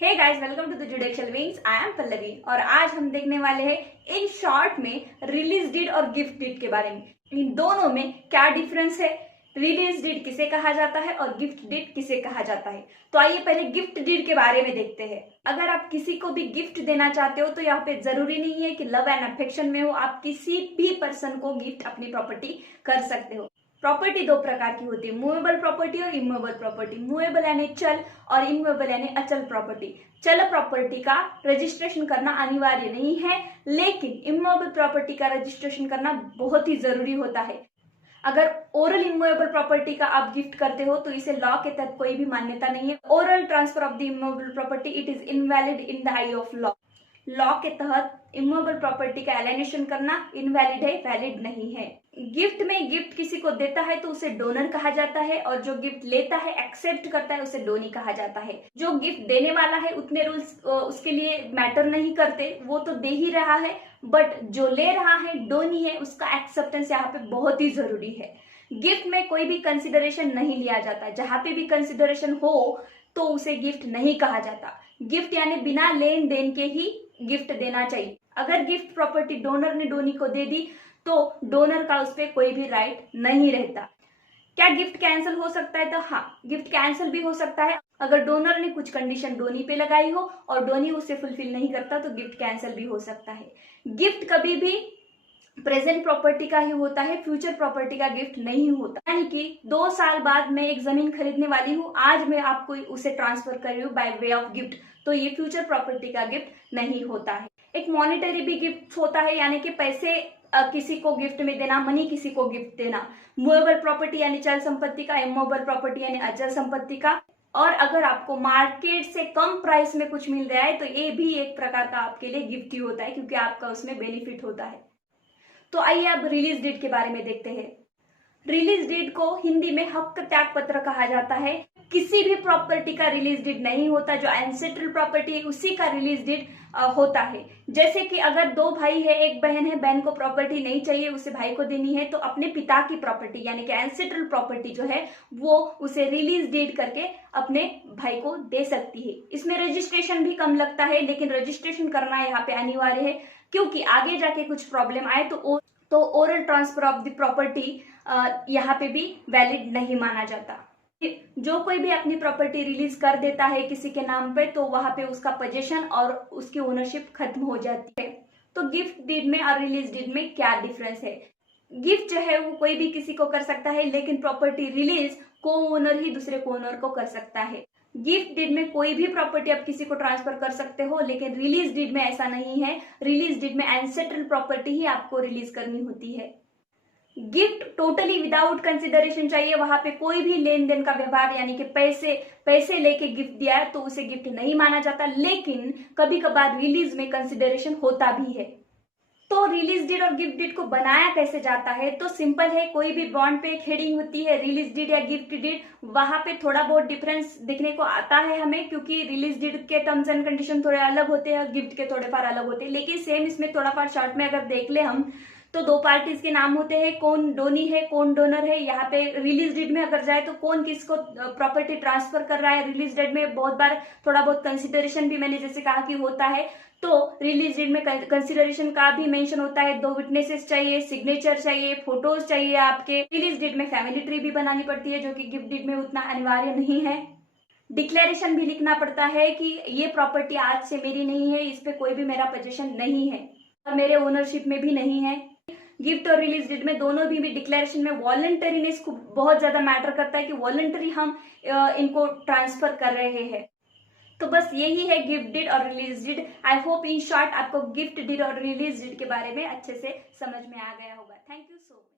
Hey guys, welcome to the जुडेक्सल wings. I am Pallavi और आज हम देखने वाले हैं इन शॉर्ट में रिलीज डीड और गिफ्ट डीड के बारे में। इन दोनों में क्या डिफरेंस है, रिलीज डीड किसे कहा जाता है और गिफ्ट डीड किसे कहा जाता है। तो आइए पहले गिफ्ट डीड के बारे में देखते हैं। अगर आप किसी को भी गिफ्ट देना चाहते हो तो यहाँ पे जरूरी नहीं है कि लव एंड अफेक्शन में हो, आप किसी भी पर्सन को गिफ्ट अपनी प्रॉपर्टी कर सकते हो। प्रॉपर्टी दो प्रकार की होती है, मूवेबल प्रॉपर्टी और इमूवेबल प्रॉपर्टी। मूवेबल यानी चल और इमूवेबल यानी अचल प्रॉपर्टी। चल प्रॉपर्टी का रजिस्ट्रेशन करना अनिवार्य नहीं है, लेकिन इमूवेबल प्रॉपर्टी का रजिस्ट्रेशन करना बहुत ही जरूरी होता है। अगर ओरल इमूवेबल प्रॉपर्टी का आप गिफ्ट करते हो तो इसे लॉ के तहत कोई भी मान्यता नहीं है। Oral transfer of the immovable property it is invalid in the I of law. Law के तहत इमूवेबल प्रॉपर्टी का एलिनेशन करना इनवैलिड है, वैलिड नहीं है। गिफ्ट में गिफ्ट किसी को देता है तो उसे डोनर कहा जाता है, और जो गिफ्ट लेता है, एक्सेप्ट करता है, उसे डोनी कहा जाता है। जो गिफ्ट देने वाला है उतने रूल्स उसके लिए मैटर नहीं करते, वो तो दे ही रहा है, बट जो ले रहा है, डोनी है, उसका एक्सेप्टेंस यहाँ पे बहुत ही जरूरी है। गिफ्ट में कोई भी कंसिडरेशन नहीं लिया जाता। जहां पे भी कंसिडरेशन हो तो उसे गिफ्ट नहीं कहा जाता। गिफ्ट यानी बिना लेन देन के ही गिफ्ट देना चाहिए। अगर गिफ्ट प्रॉपर्टी डोनर ने डोनी को दे दी तो डोनर का उस पर कोई भी राइट नहीं रहता। क्या गिफ्ट कैंसिल हो सकता है? तो हाँ, गिफ्ट कैंसिल भी हो सकता है। अगर डोनर ने कुछ कंडीशन डोनी पे लगाई हो और डोनी उसे फुलफिल नहीं करता तो गिफ्ट कैंसिल भी हो सकता है। गिफ्ट कभी भी प्रेजेंट प्रॉपर्टी का ही होता है, फ्यूचर प्रॉपर्टी का गिफ्ट नहीं होता। यानी कि 2 साल बाद मैं एक जमीन खरीदने वाली हूँ, आज मैं आपको उसे ट्रांसफर कर रही हूँ बाय वे ऑफ गिफ्ट, तो ये फ्यूचर प्रॉपर्टी का गिफ्ट नहीं होता है। एक मॉनिटरी भी गिफ्ट होता है, यानी कि पैसे किसी को गिफ्ट में देना, मनी किसी को गिफ्ट देना। मूवेबल प्रॉपर्टी यानी चल संपत्ति का, इमूवेबल प्रॉपर्टी यानी अचल संपत्ति का। और अगर आपको मार्केट से कम प्राइस में कुछ मिल रहा है तो ये भी एक प्रकार का आपके लिए गिफ्ट ही होता है, क्योंकि आपका उसमें बेनिफिट होता है। तो आइए अब रिलीज डीड के बारे में देखते हैं। रिलीज डीड को हिंदी में हक त्याग पत्र कहा जाता है। किसी भी प्रॉपर्टी का रिलीज डीड नहीं होता, जो एंसेस्ट्रल प्रॉपर्टी है उसी का रिलीज डीड होता है। जैसे कि अगर 2 भाई है, एक बहन है, बहन को प्रॉपर्टी नहीं चाहिए, उसे भाई को देनी है, तो अपने पिता की प्रॉपर्टी यानी कि एंसेस्ट्रल प्रॉपर्टी जो है वो उसे रिलीज डीड करके अपने भाई को दे सकती है। इसमें रजिस्ट्रेशन भी कम लगता है, लेकिन रजिस्ट्रेशन करना यहाँ पे अनिवार्य है, क्योंकि आगे जाके कुछ प्रॉब्लम आए तो oral transfer of the property यहाँ पे भी वैलिड नहीं माना जाता। जो कोई भी अपनी प्रॉपर्टी रिलीज कर देता है किसी के नाम पे, तो वहां पे उसका पोजीशन और उसकी ओनरशिप खत्म हो जाती है। तो गिफ्ट डीड में और रिलीज डीड में क्या डिफरेंस है? गिफ्ट जो है वो कोई भी किसी को कर सकता है, लेकिन प्रॉपर्टी रिलीज को ओनर ही दूसरे को ओनर को कर सकता है। गिफ्ट डीड में कोई भी प्रॉपर्टी आप किसी को ट्रांसफर कर सकते हो, लेकिन रिलीज डीड में ऐसा नहीं है। रिलीज डीड में एंसेस्ट्रल प्रॉपर्टी ही आपको रिलीज करनी होती है। गिफ्ट टोटली विदाउट कंसिडरेशन चाहिए, वहां पे कोई भी लेन देन का व्यवहार यानी कि पैसे लेके गिफ्ट दिया है तो उसे गिफ्ट नहीं माना जाता, लेकिन कभी कभार रिलीज में कंसिडरेशन होता भी है। तो रिलीज डीड और गिफ्ट डीड को बनाया कैसे जाता है? तो सिंपल है, कोई भी बॉन्ड पे एक हेडिंग होती है रिलीज डीड या गिफ्ट डीड, वहां पे थोड़ा बहुत डिफरेंस दिखने को आता है हमें, क्योंकि रिलीज डीड के टर्म्स एंड कंडीशन थोड़े अलग होते हैं, गिफ्ट के थोड़े फार अलग होते हैं, लेकिन सेम इसमें थोड़ा फार शॉर्ट में अगर देख ले हम तो 2 पार्टीज के नाम होते हैं, कौन डोनी है कौन डोनर है। यहाँ पे रिलीज डीड में अगर जाए तो कौन किसको प्रॉपर्टी ट्रांसफर कर रहा है। रिलीज डीड में बहुत बार थोड़ा बहुत कंसिडरेशन भी मैंने जैसे कहा कि होता है, तो रिलीज डीड में कंसिडरेशन का भी मेंशन होता है। 2 विटनेसेस चाहिए, सिग्नेचर चाहिए, फोटोज चाहिए आपके। रिलीज डीड में फैमिली ट्री भी बनानी पड़ती है, जो कि गिफ्ट डीड में उतना अनिवार्य नहीं है। डिक्लेरेशन भी लिखना पड़ता है कि ये प्रॉपर्टी आज से मेरी नहीं है, इस पे कोई भी मेरा पोजीशन नहीं है और मेरे ओनरशिप में भी नहीं है। गिफ्ट और रिलीज डीड में दोनों भी डिक्लेरेशन में वॉलंटरीनेस को बहुत ज्यादा मैटर करता है कि वॉलंटरी हम इनको ट्रांसफर कर रहे हैं। तो बस यही है गिफ्ट डीड और release deed. I hope in short आपको गिफ्ट डीड और रिलीज डीड के बारे में अच्छे से समझ में आ गया होगा। Thank you so much.